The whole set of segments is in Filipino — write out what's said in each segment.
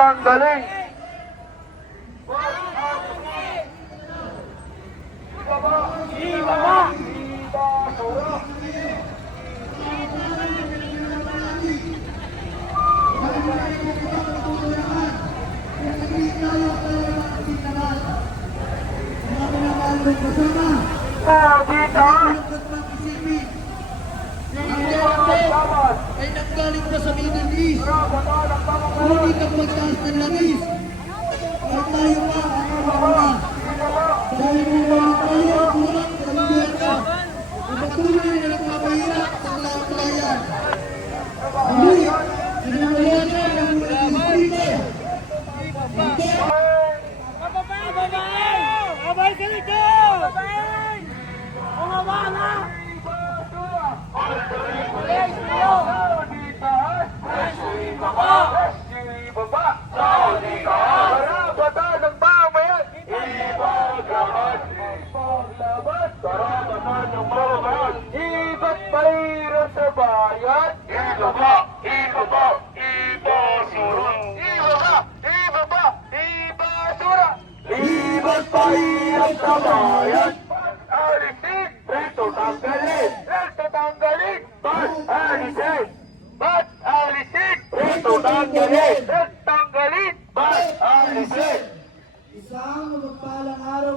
tatanggalin. Ibaba! Ibasura! Ay naggaling pa sa Middle East. Hindi ka magtaas ng langis. At tayo pa ang mga dahil bumalik tayo ang kurang sa gobyerno. Ipatuloy na nagpapahirap sa kalakayan. Muli, sinungayan ang mga distrito. Abay ka dito! Bumaba na! Iba't mahirap sa bayan. Ibaba! Ibaba! Ibasura! Ibaba! Ibaba! Ibasura! Iba't mahirap sa bayan. Alisin! Reto tanggalin! Reto tanggalin! Ba't alisin? Ba't alisin? Reto tanggalin! Reto tanggalin! Ba't alisin? Isang mapagpalang araw.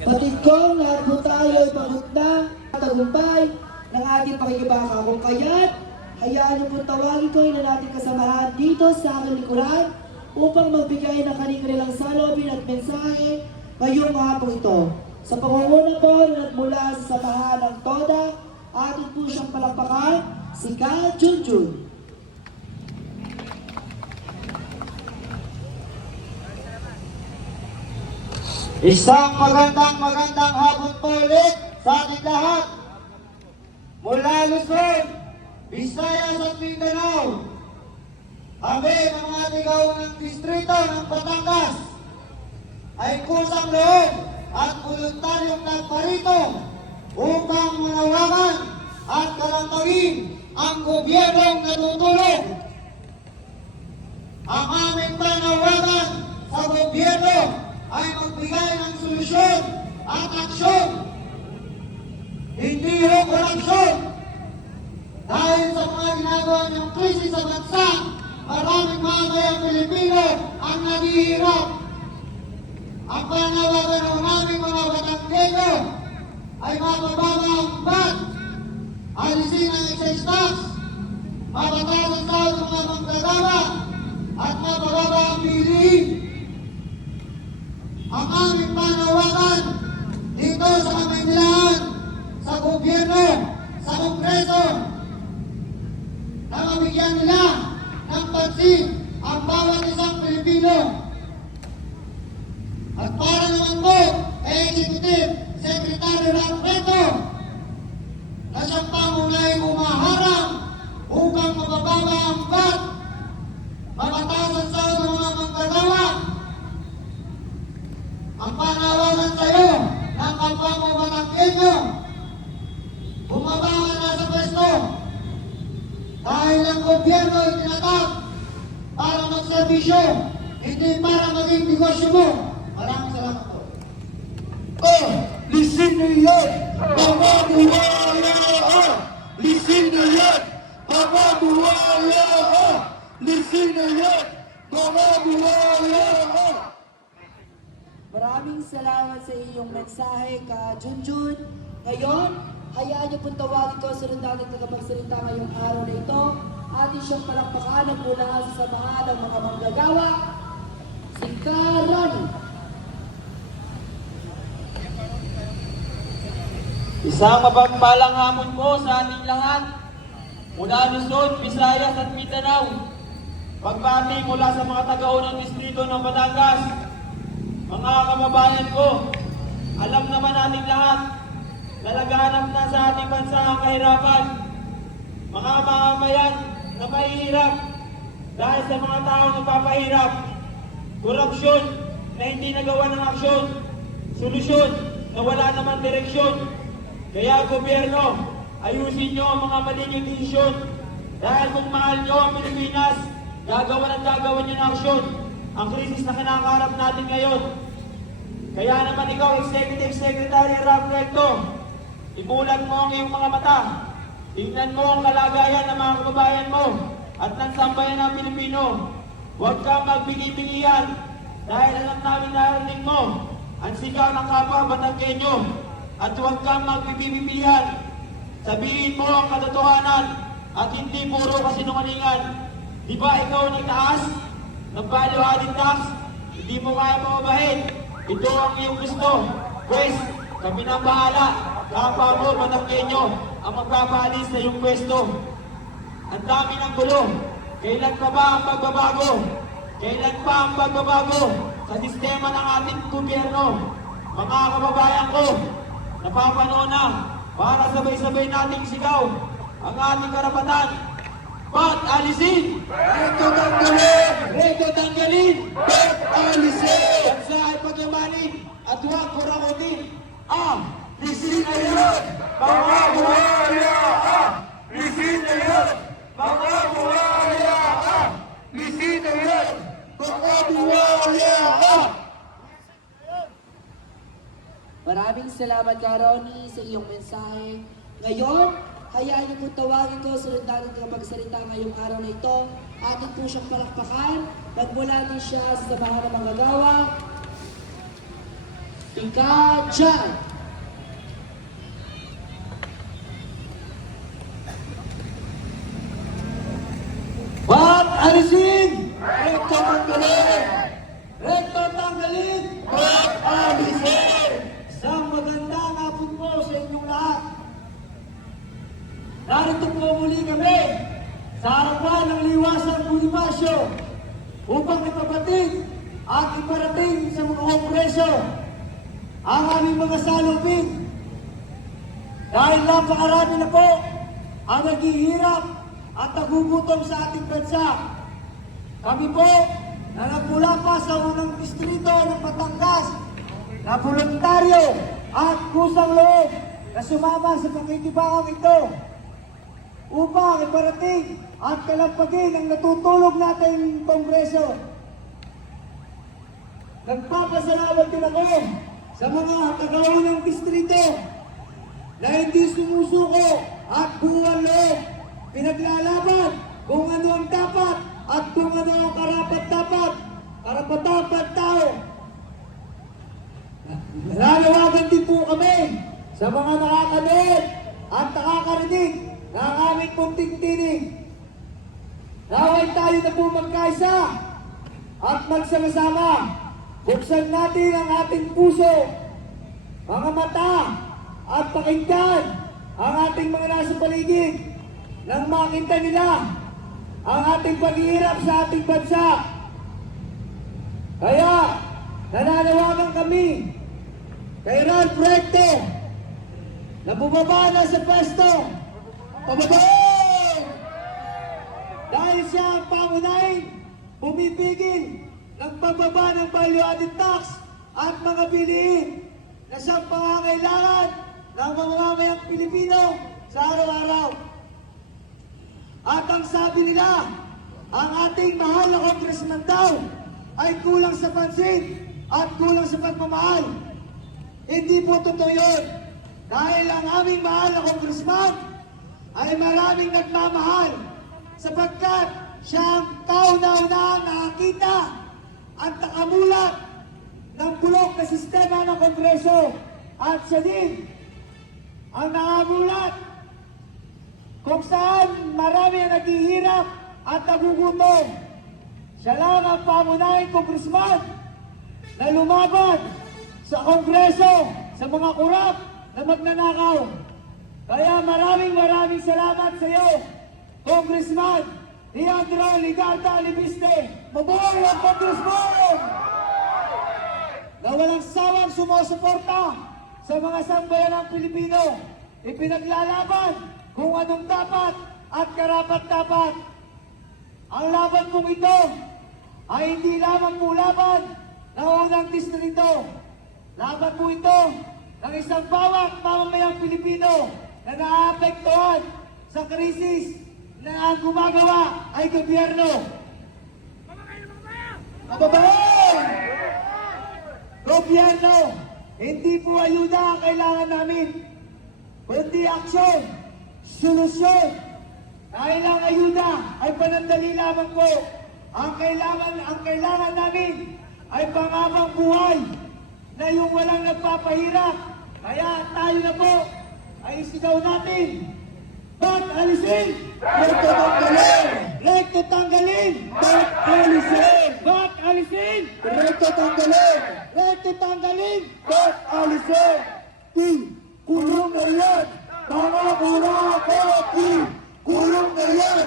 Patid kong lahat po tayo ay pagod na tagumpay ng ating pakikibaka. Kung kaya't, hayaan niyo po tawagin ko yung nating kasamahan dito sa aking likuran upang magbigay ng kanilang salobin at mensahe ngayong hapong ito. Sa pangunguna po mula sa samahan ng TODA, atin po siyang palakpakan, si Ka Junjun. Isang magandang hapon po ulit sa ating lahat. Mula Luzon, Visayas at Mindanao, kami ng mga tigaunang distrito ng Batangas ay kusang loob at voluntaryong nagparito upang manawagan at kalantawin ang gobyernong natutulog. Ang aming panawagan sa gobyerno ay magbigay ng solusyon at aksyon, hindi ho korupsyon. Dahil sa mga ginagawa niyong krisis sa bansa, maraming mga kayang Pilipino ang naghihirap. Ang panawagan ng aming mga Batanggenyo ay mabababa ang VAT, alisin ang excise tax, mabatasan sa mga manggagawa, at mabababa ang bilihin. Ang aming panawagan dito sa Kamaynilaan, sa gobyerno, sa Kongreso, na mabigyan nila ng pansin ang bawat isang Pilipino. At para naman po kay Executive Secretary Ranfredo na siyang pangunahing umaharang upang mabababa ang VAT, mabatasan sa mga manggagawa. Ang panawagan sa iyo ng kapwa mo Batanggenyo, bumaba ka na sa pwesto dahil ang gobyerno ay tinatag para magserbisyo, hindi para maging negosyo mo. Maraming salamat po. Listen niyo yan, mga buwaya! Listen niyo yan, mga buwaya! Listen niyo yan, mga buwaya! Maraming salamat sa iyong mensahe, Ka Junjun. Ngayon, hayaan niyo pong tawagin ko sa dating tagapagsalita ngayong araw na ito. Atin siyang palakpakan mula sa samahan ng mga manggagawa, si Karan. Isang mapagpalang hamon po sa ating lahat, mula Luzon, Visayas at Mindanao. Pagbati mula sa mga taga-unang distrito ng Batangas. Mga kababayan ko, alam naman nating lahat na laganap na sa ating bansa ang kahirapan. Mga mamamayan na mahihirap dahil sa mga taong nagpapahirap. Korupsyon na hindi nagawa ng aksyon. Solusyon na wala naman direksyon. Kaya gobyerno, ayusin nyo ang mga maling desisyon. Dahil kung mahal nyo ang Pilipinas, gagawa niyo ng aksyon ang krisis na kinakaharap natin ngayon. Kaya naman ikaw, Executive Secretary Rob Recto, ibulat mo ang iyong mga mata. Tingnan mo ang kalagayan ng mga kababayan mo at ng sambayan ng Pilipino. Huwag kang magbingi-bingihan dahil alam namin narinig mo ang sigaw ng kapwa Batanggenyo at huwag kang magbibibihan. Sabihin mo ang katotohanan at hindi puro kasinungalingan. Di ba ikaw nagtaas ng value added tax? Hindi mo kaya pababahin. Ito ang iyong gusto. Pwes, kami na bahala. Kapwa mo, Batanggenyo, ang magpapaalis sa iyong pwesto. Ang dami ng gulo. Kailan pa ba ang pagbabago? Kailan pa ang pagbabago sa sistema ng ating gobyerno? Mga kababayan ko, napapanood na para sabay-sabay nating sigaw ang ating karapatan. Ba't alisin? Reto tanggalin! Reto tanggalin! Ba't alisin? Bansa ay pagyamanin at huwag kurakutin. Lisin na yun! Mga buhaya! Lisin na yun! Mga buhaya! Lisin na yun! Mga buhaya! Maraming salamat ka, Ronnie, sa iyong mensahe. Ngayon, hayaan niyo po tawagin ko sunod natin kapagsalita ngayong araw na ito. Atin po siyang palakpakan. Magmula din siya sa samahan ng manggagawa. Ika dyan! Ba't alisin? Rekto tanggalin! Rekto tanggalin! Ba't alisin? Isang magandang hapon po sa inyong lahat. Narito po muli kami sa harapan ng Liwasang Bonifacio upang ipabatid at iparating sa mga Kongreso ang aming mga salubin. Dahil napakarami na po ang naghihirap at nagugutom sa ating bansa. Kami po na nagmula pa sa unang distrito ng Batangas na voluntaryo at kusang loob na sumama sa pakikibakang ito upang iparating at kalampagin ang natutulog nating Kongreso. Nagpapasalamat din ako sa mga kagawa ng distrito na hindi sumusuko at buwan loob, pinaglalaban kung ano ang dapat at kung ano ang karapat-dapat, karapatang tao. Nanawagan din po kami sa mga nakakanood at nakakarinig ng aming munting tinig. Naway tayo na po magkaisa at magsama-sama. Buksan natin ang ating puso, mga mata at pakinggan ang ating mga nasa paligid nang makita nila ang ating paghihirap sa ating bansa. Kaya nananawagan kami kay Ralph Recto na bumaba na sa pwesto. Pababa! Dahil siya ang pangunahin, bumibigil ng pagbaba ng value added tax at mga bilihin na siyang pangangailangan ng mga mamamayang Pilipino sa araw-araw. At ang sabi nila, ang ating mahal na congressman daw ay kulang sa pansin at kulang sa pagmamahal. Hindi po totoo yun. Dahil ang aming mahal na congressman ay maraming nagmamahal sapagkat siya ang kauna-unahang nakakita at nakamulat ng bulok na sistema ng Kongreso at siya din ang nakamulat kung saan marami ang naghihirap at nagugutom. Siya lang ang pamunahing congressman na lumaban sa Kongreso sa mga kurap na magnanakaw. Kaya maraming salamat sa iyo, Congressman Leandro Ligarda Libiste. Mabuhay ang Congressman! Na walang sawang sumusuporta sa mga sambayan ng Pilipino. Ipinaglalaban kung anong dapat at karapat-dapat. Ang laban mong ito ay hindi lamang po laban ng unang distrito. Laban po ito ng isang bawat mamamayang Pilipino na naapektuhan sa krisis na ang gumagawa ay gobyerno. Kababayan! Gobyerno, hindi po ayuda ang kailangan namin, kundi aksyon, solusyon. Dahil ang ayuda ay panandali lamang po. Ang kailangan namin ay panghabang buhay na yung walang nagpapahirap. Kaya tayo na po ay isigaw natin. Ba't alisin? Rekto tanggalin! Rekto tanggalin! Ba't alisin? Ba't alisin? Rekto tanggalin! Rekto tanggalin! Ba't alisin? Kulong na yan! Mga burakot! Kulong na yan!